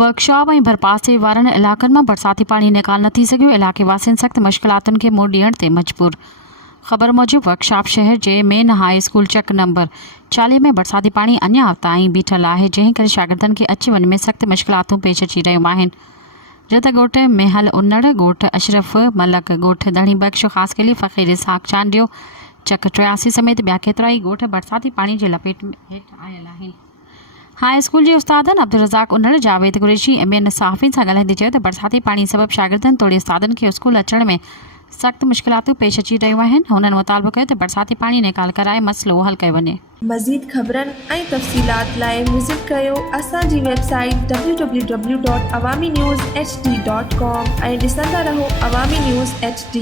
वर्कशॉप ऐं भरपासे वारनि इलाक़नि मां बरसाती पाणी निकाल न थी सघियो। इलाइक़े वासियुनि सख़्त मुश्किलातुनि खे मुंहुं ॾियण ते मजबूर। ख़बर मूजिबि वर्कशॉप शहर जे मेन हाई स्कूल चक नंबर 40 में बरसाती पाणी अञा ताईं बीठल आहे, जंहिं करे शागिर्दनि खे अच वञ में सख़्त मुश्किलातूं पेश अची रहियूं आहिनि। जत ॻोठ मेहल उन्नड़, ॻोठ अशरफ मलक, ॻोठ धणी बख्श, ख़ासि केली फ़क़ीर इसहाक चांडियो, चक 83 समेत ॿिया केतिरा ई ॻोठ बरसाती पाणी जे लपेट हेठि आयल आहिनि। हाई स्कूल जे उस्तादनि अब्दुल रज़ाक उन्नड़, जावेद कुरैशी ऐं ॿियनि सहाफ़ियुनि सां ॻाल्हाईंदे चयो त बरसाती पाणी सबबि शागिर्दनि तोड़े उस्तादनि खे स्कूल अचण में सख़्त मुश्किलातूं पेश अची रहियूं आहिनि। हुननि मुतालबो कयो त बरसाती पाणी निकाल कराए मसइलो हल कयो वञे। मज़ीद ख़बरनि ऐं तफ़सीलात लाइ विज़िट कयो असांजी वेबसाइट www.awamiNewsHD.com ऐं ॾिसंदा रहो अवामी न्यूज़ HD।